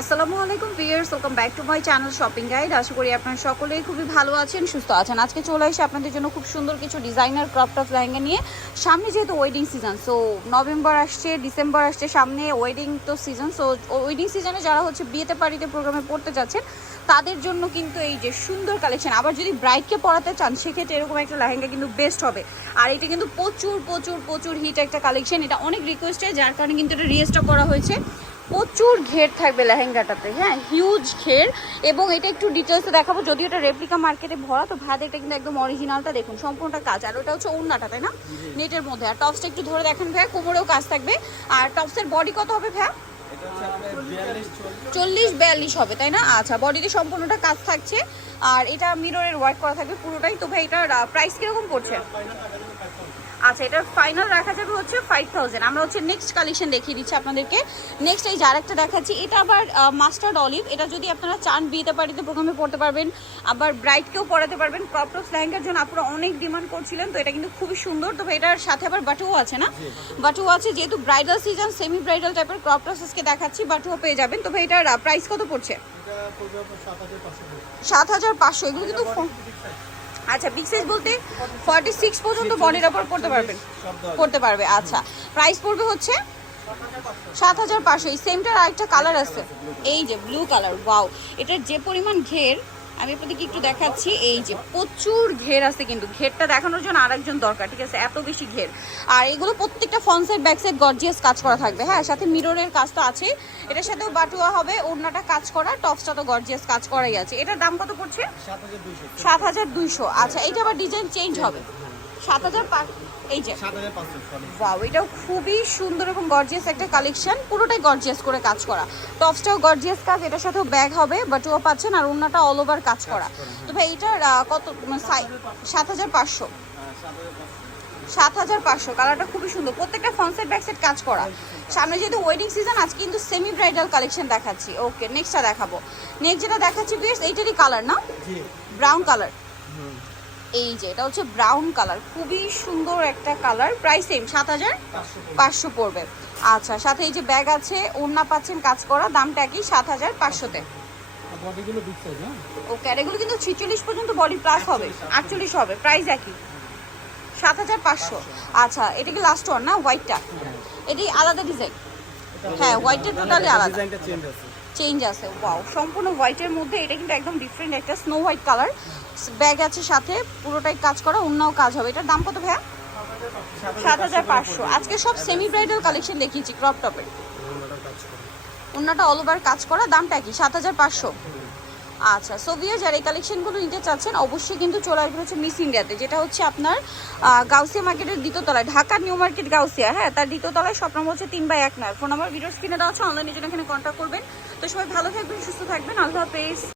আসসালামু আলাইকুম viewers, welcome back to my channel shopping guide. আশা করি আপনারা সকলেই খুবই ভালো আছেন, সুস্থ আছেন। আজকে চলে এসে আপনাদের জন্য খুব সুন্দর কিছু ডিজাইনার ক্রপ টপ লেহেঙ্গা নিয়ে। সামনে যেহেতু ওয়েডিং সিজন, সো নভেম্বর আসছে, ডিসেম্বর আসছে, সামনে ওয়েডিং তো সিজন। সো ওয়েডিং সিজনে যারা হচ্ছে বিয়েতে পার্টিতে প্রোগ্রামে পড়তে যাচ্ছেন তাদের জন্য কিন্তু এই যে সুন্দর কালেকশন। আবার যদি ব্রাইডকে পরাতে চান সেক্ষেত্রে এরকম একটা লেহেঙ্গা কিন্তু বেস্ট হবে। আর এটা কিন্তু প্রচুর প্রচুর প্রচুর হিট একটা কালেকশন। এটা অনেক রিকোয়েস্টে, যার কারণে কিন্তু এটা রিস্টক করা হয়েছে। প্রচুর ঘের থাকবে লেহেঙ্গাটাতে, হ্যাঁ, হিউজ ঘের। এবং এটা একটু ডিটেলসে দেখাবো, যদিও এটা রেপ্লিকা মার্কেটে ভরা, তো ভাত এটা কিন্তু একদম অরিজিনালটা দেখুন, সম্পূর্ণটা কাজ। আর ওটা হচ্ছে ওড়নাটা, তাই না, নেটের মধ্যে। আর টপসটা একটু ধরে দেখেন ভাইয়া, কোমরেও কাজ থাকবে। আর টপসের বডি কত হবে ভাইয়া? 40-42 হবে, তাই না? আচ্ছা, বডিতে সম্পূর্ণটা কাজ থাকছে। আর এটা মিররের ওয়ার্ক করা থাকবে পুরোটাই। তো ভাই এটার প্রাইস কিরকম পড়ছে? আচ্ছা, এটার ফাইনাল রাখা যাবে হচ্ছে 5000। আমরা হচ্ছে নেক্সট কালেকশন দেখিয়ে দিচ্ছি আপনাদেরকে। নেক্সট এই যার একটা দেখাচ্ছি, এটা আবার মাস্টার্ড অলিভ। এটা যদি আপনারা চান বিয়েতে পার্টিতে প্রোগ্রামে পড়তে পারবেন, আবার ব্রাইডকেও পরাতে পারবেন। ক্রপ টপস লেহেঙ্গার জন্য আপনারা অনেক ডিমান্ড করছিলেন, তো এটা কিন্তু খুবই সুন্দর। তবে এটার সাথে আবার বাটুও আছে, না? বাটুও আছে, যেহেতু ব্রাইডাল সিজন, সেমি ব্রাইডাল টাইপের ক্রপ টপসকে দেখাচ্ছি, বাটুও পেয়ে যাবেন। তবে এটার প্রাইস কত পড়ছে? 7500। এগুলো কিন্তু আচ্ছা, বিগ সাইজ বলতে 46 পর্যন্ত বডির উপর পড়তে পারবে। আচ্ছা, প্রাইস পড়বে হচ্ছে 7500। এই সেমটার আরেকটা কালার আছে, এই যে ব্লু কালার। ওয়াও, এটার যে পরিমাণ ঘের আমি আপনাদেরকে একটু দেখাচ্ছি। এই যে প্রচুর ঘের আছে, কিন্তু ঘেরটা দেখানোর জন্য আরেকজন দরকার, ঠিক আছে, এত বেশি ঘের। আর এগুলো প্রত্যেকটা front side back side gorgeous কাজ করা থাকবে, হ্যাঁ, সাথে মিররের কাজ তো আছে। এটার সাথেও বাটুয়া হবে, ওড়নাটা কাজ করা, টপসটা তো গর্জিয়াস কাজ করাই আছে। এটার দাম কত পড়ছে? 7200। আচ্ছা, এটা আবার ডিজাইন চেঞ্জ হবে। 7500, এই যে ওয়াও, এটাও খুবই সুন্দর এবং গর্জিয়াস একটা কালেকশন, পুরোটাই গর্জিয়াস করে কাজ করা। টপসটাও গর্জিয়াস কাজ, এটার সাথেও ব্যাগ হবে, বাটুয়া পাচ্ছেন, আর ওড়নাটা অল ওভার কাজ করা। তো ভাই এটার কত? 7500। 7500। কালারটা খুবই সুন্দর, প্রত্যেকটা ফ্রন্ট সাইড ব্যাক সাইড কাজ করা। সামনে যেহেতু ওয়েডিং সিজন, আজকে কিন্তু সেমি ব্রাইডাল কালেকশন দেখাচ্ছি। ওকে, নেক্সটটা দেখাবো। নেক্সট যেটা দেখাচ্ছি বিয়ার্স, এইটারই কালার, না, ব্রাউন কালার। এই যে এটা হচ্ছে ব্রাউন কালার, খুবই সুন্দর একটা কালার। প্রাইস সেম 7500 পড়বে। আচ্ছা, সাথে এই যে ব্যাগ আছে, ওড়না পাচ্ছেন কাজ করা, দামটা একই 7500-তে। ওকে, আর এগুলো কিন্তু 46 পর্যন্ত বডি প্লাস হবে, 48 হবে, প্রাইস একই 7500। আচ্ছা, এটা কি লাস্ট ওয়ান, না? হোয়াইটটা এটি আলাদা ডিজাইন, হ্যাঁ, হোয়াইটটা টোটালি আলাদা, চেঞ্জ আছে। ওয়াও, সম্পূর্ণ হোয়াইটের মধ্যে এটা কিন্তু একদম ডিফারেন্ট একটা স্নো হোয়াইট কালার। ব্যাগ আছে সাথে, পুরোটাই কাজ করা, অন্যও কাজ হবে। এটার দাম কত ভাইয়া? 7500। আজকে সব সেমি ব্রাইডাল কালেকশন দেখিয়েছি ক্রপ টপের। অন্যটা অল ওভার কাজ করা, দামটা কি 7500। আচ্ছা, সো ভিউয়ার্স, যারা এই কালেকশনগুলো নিতে চাচ্ছেন অবশ্যই কিন্তু চলে আসবে হচ্ছে মিস ইন্ডিয়াতে, যেটা হচ্ছে আপনার গাউসিয়া মার্কেটের দ্বিতীয় তলায়, ঢাকার নিউ মার্কেট গাউসিয়া, হ্যাঁ, তার দ্বিতীয় তলায়। শপ নম্বর হচ্ছে 3/1। ফোন নাম্বার ভিডিওর স্ক্রিনে দেওয়া আছে, অনলাইনে জন্য এখানে কন্ট্যাক্ট করবেন। তো সবাই ভালো থাকবেন, সুস্থ থাকবেন, আল্লাহ হাফেজ।